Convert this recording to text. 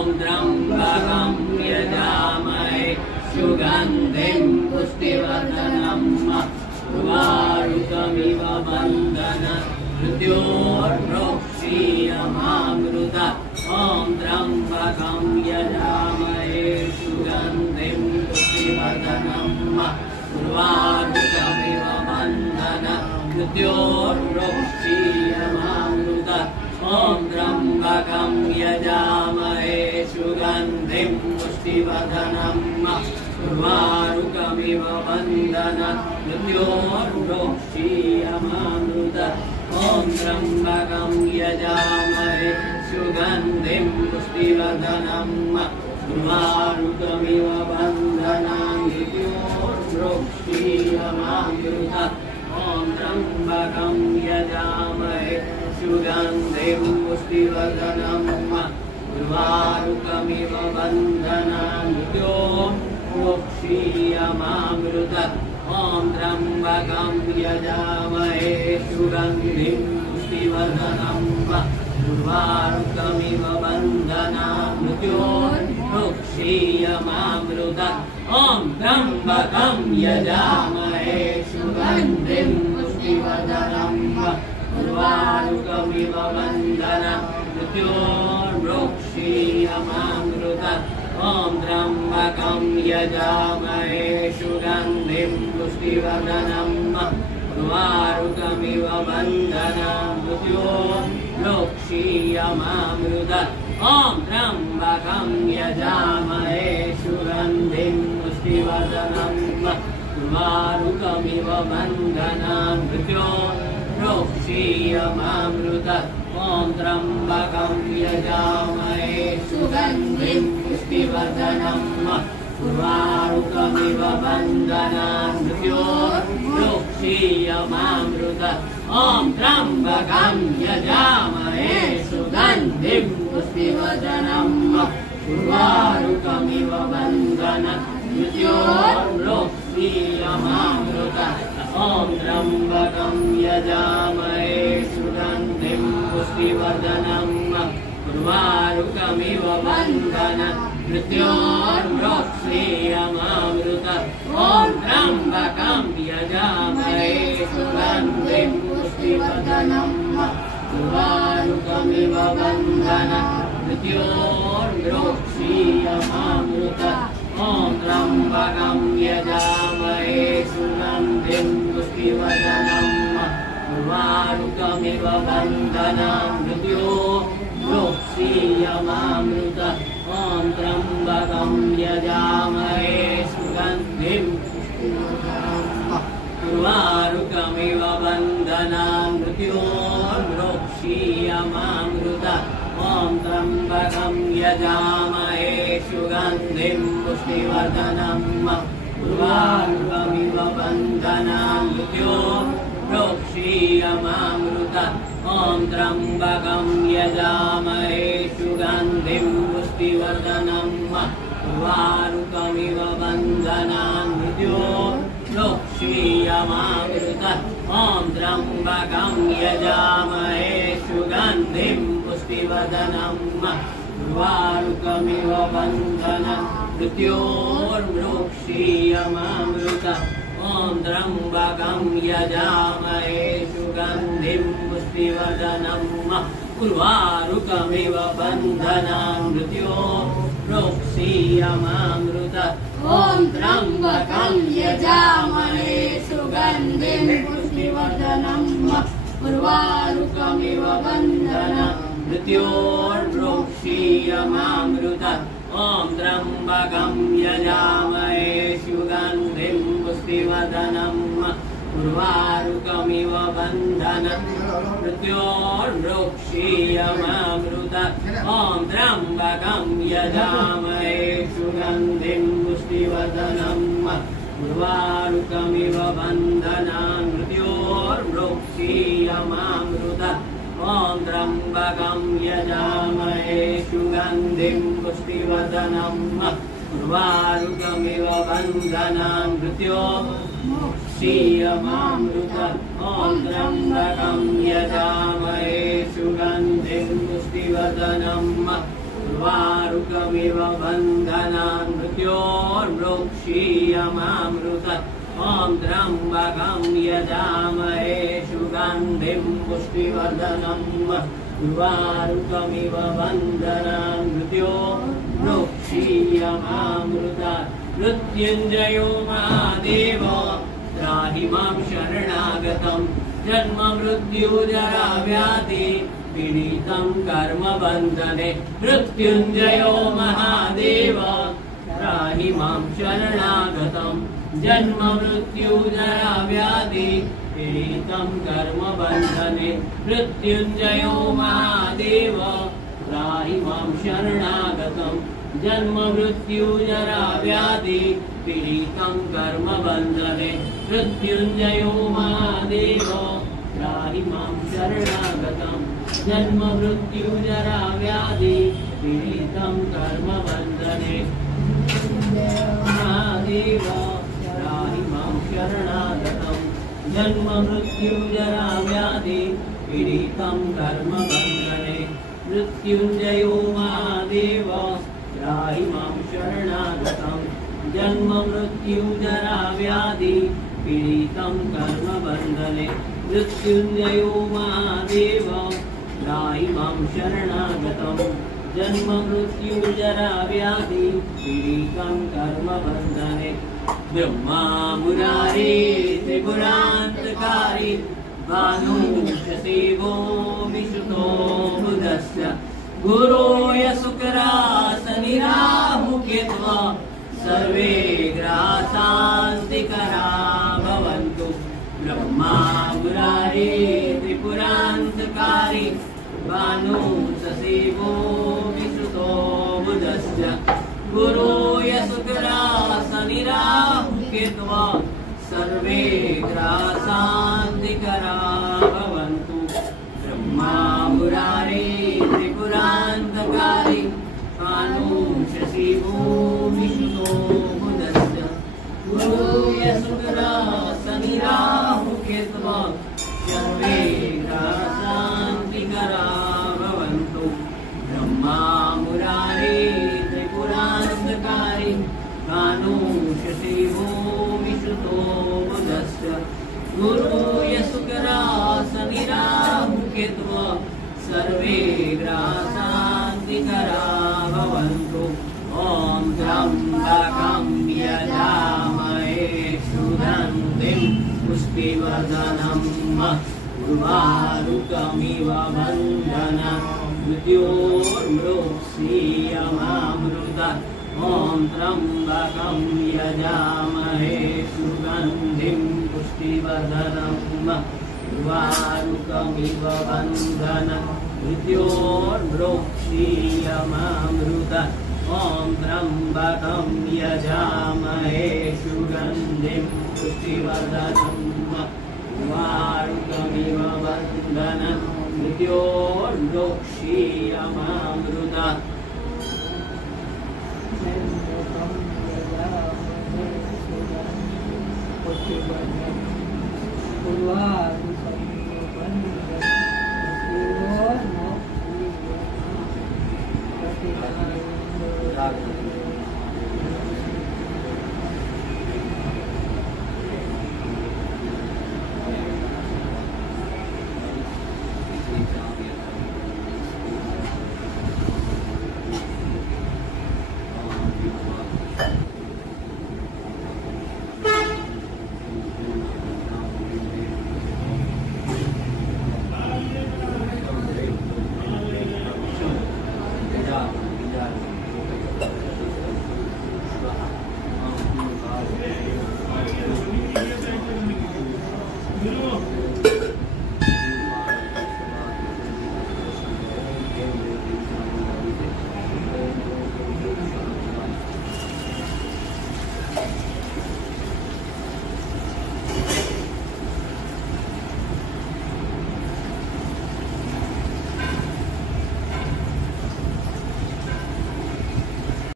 ॐ त्र्यम्बकं यजामहे सुगन्धिं पुष्टिवर्धनम् उर्वारुकमिव बन्धनान् मृत्योर्मुक्षीयमामृतात् ॐ त्र्यम्बकं यजामहे सुगन्धिं पुष्टिवर्धनम् उर्वारुकमिव बन्धनान् मृत्योर्मुक्षीयमामृतात् ॐ त्र्यम्बकं यजामहे सुगन्धिं पुष्टिवर्धनम् उर्वारुकमिव बन्धनान् मृत्योर्मुक्षीयमामृतात् ॐ त्र्यम्बकं यजामहे सुगन्धिं पुष्टिवर्धनम् उर्वारुकमिव बन्धनान् मृत्योर्मुक्षीयमामृतात् ॐ त्र्यम्बकं यजामहे सुगन्धिं पुष्टिवर्धनम् उर्वारुकमिव बन्धनान् मृत्योर्मुक्षीयमामृतात् ॐ त्र्यम्बकं यजामहे सुगन्धिं पुष्टिवर्धनम् उर्वारुकमिव बन्धनान् मृत्योर्मुक्षीयमामृतात् ॐ त्र्यम्बकं यजामहे सुगन्धिं पुष्टिवर्धनम् उर्वारुकमिव बन्धनान् मृत्योर्मुक्षीयमामृतात् ॐ त्र्यम्बकं यजामहे सुगन्धिं पुष्टिवर्धनम् उर्वारुकमिव बन्धनान् मृत्योर्मुक्षीयमामृतात् ॐ त्र्यम्बकं यजामहे सुगन्धिं पुष्टिवर्धनम् उर्वारुकमिव बन्धनान् मृत्योर्मुक्षीयमामृतात् ॐ त्र्यम्बकं यजामहे सुगन्धिं पुष्टिवर्धनम् उर्वारुकमिव बन्धनान् मृत्योर्मुक्षीयमामृतात् ॐ त्र्यम्बकं यजामहे सुगन्धिं पुष्टिवर्धनम् उर्वारुकमिव बन्धनान् मृत्योर्मुक्षीयमामृतात् ॐ त्र्यम्बकं यजामहे सुगन्धिं पुष्टिवर्धनम् उर्वारुकमिव बन्धनान् मृत्योर्मुक्षीयमामृतात् ॐ त्र्यम्बकं यजामहे सुगन्धिं पुष्टिवर्धनम् उर्वारुकमिव बन्धनान् मृत्योर्मुक्षीयमामृतात् ॐ त्र्यम्बकं यजामहे सुगन्धिं पुष्टिवर्धनम् उर्वारुकमिव बन्धनान् मृत्योर्मुक्षीयमामृतात् ॐ त्र्यम्बकं यजामहे सुगन्धिं उर्वारुकमिव बन्धनान् मृत्योर्मुक्षीयमामृतात् ॐ त्र्यम्बकं यजामहे सुगन्धिं पुष्टिवर्धनम् उर्वारुकमिव बन्धनान् मृत्योर्मुक्षीयमामृतात् ॐ त्र्यम्बकं यजामहे सुगन्धिं पुष्टिवर्धनम् उर्वारुकमिव बन्धनान् मृत्योर्मुक्षीयमामृतात् ॐ त्र्यम्बकं यजामहे सुगन्धिं पुष्टिवर्धनम् उर्वारुकमिव बन्धनान् मृत्योर्मुक्षीयमामृतात् ॐ त्र्यम्बकं यजामहे सुगन्धिं पुष्टिवर्धनम् उर्वारुकमिव बन्धनान् मृत्योर्मुक्षीयमामृतात् ॐ त्र्यम्बकं यजामहे सुगन्धिं पुष्टिवर्धनम् उर्वारुकमिव बन्धनान् मृत्योर्मुक्षीयमामृतात् ॐ त्र्यम्बकं यजामहे सुगन्धिं पुष्टिवर्धनम् उर्वारुकमिव बन्धनान् मृत्योर्मुक्षीयमामृतात् ॐ त्र्यम्बकं यजामहे सुगन्धिं पुष्टिवर्धनम् उर्वारुकमिव बन्धनान् मृत्योर्मुक्षीयमामृतात् ॐ त्र्यम्बकं यजामहे सुगन्धिं पुष्टिवर्धनम् उर्वारुकमिव बन्धनान् मृत्योर्मुक्षीयमामृतात् ॐ त्र्यम्बकं यजामहे सुगन्धिं पुष्टिवर्धनम् उर्वारुकमिव बन्धनान् मृत्योर्मृक्षीयमामृतत् ॐ त्र्यम्बकं यजामहे सुगन्धिं पुष्टिवर्धनम् उर्वारुकमिव बन्धनान् मृत्योर्मृक्षीयमामृतत् मृत्युञ्जयो महादेव त्राहि मां शरणागतं जन्म मृत्युजरा व्याधि पीडितं कर्म बन्धने मृत्युञ्जयो महादेव त्राहि मां शरणागतं जन्म मृत्युजरा व्याधि पीडितं कर्म बन्धने मृत्युञ्जयो महादेव त्राहि मां शरणागतं जन्म मृत्युजरा व्याधि पीडितं कर्म बन्धने मृत्युञ्जयो महादेव त्राहि मां शरणागतं जन्म मृत्युजरा व्याधि पीडितं कर्म बन्धने महादेव त्राहि मां शरणागतं जन्म मृत्युजरा व्याधि पीडितं कर्म बन्धने मृत्युञ्जयो महादेव त्राहि मां शरणागतं जन्म मृत्युजरा व्याधि पीडितं कर्म बन्धने मृत्युञ्जयो महादेव त्राहि मां शरणागतं जन्म मृत्युजरा व्याधि पीडितं कर्म बन्धने ब्रह्मा मुरारी त्रिपुरान्तकारी भानुशशिवो विशुतो बुधस्य गुरो शुक्रासनिराहुकेत्वा सर्वे ग्रासान्तिकरा भवन्तु ब्रह्मा मुरारी त्रिपुरान्तकारी भानुशशिवो विशुतो बुधस्य गुरो शुक्रासनिराहुकेत्वा सर्वे ग्रासान्तिकरा भवन्तु ब्रह्मा मुरारी त्रिपुरान्तकारी भानुशशिवो विशुतो बुधस्य गुरो शुक्रासनिराहुकेत्वा सर्वे ग्रासान्तिकरा भवन्तु ब्रह्मा मुरारी त्रिपुरान्तकारी भानुशशिवो विशुतो बुधस्य गुरो शुक्रासनिराहुकेत्वा सर्वे ग्रासान्तिकरा भवन्तु ॐ त्र्यम्बकं यजामहे सुगन्धिं पुष्टिवर्धनम् उर्वारुकमिव बन्धनान् मृत्योर्मृक्षीयमामृतत् ॐ त्र्यम्बकं यजामहे सुगन्धिं पुष्टिवर्धनम् उर्वारुकमिव बन्धनान् मृत्योर्मृक्षीयमामृतत् ॐ त्र्यम्बकं यजामहे सुगन्धिं पुष्टिवर्धनम् उर्वारुकमिव बन्धनान् मृत्योर्मृक्षीयमामृतत् Hello.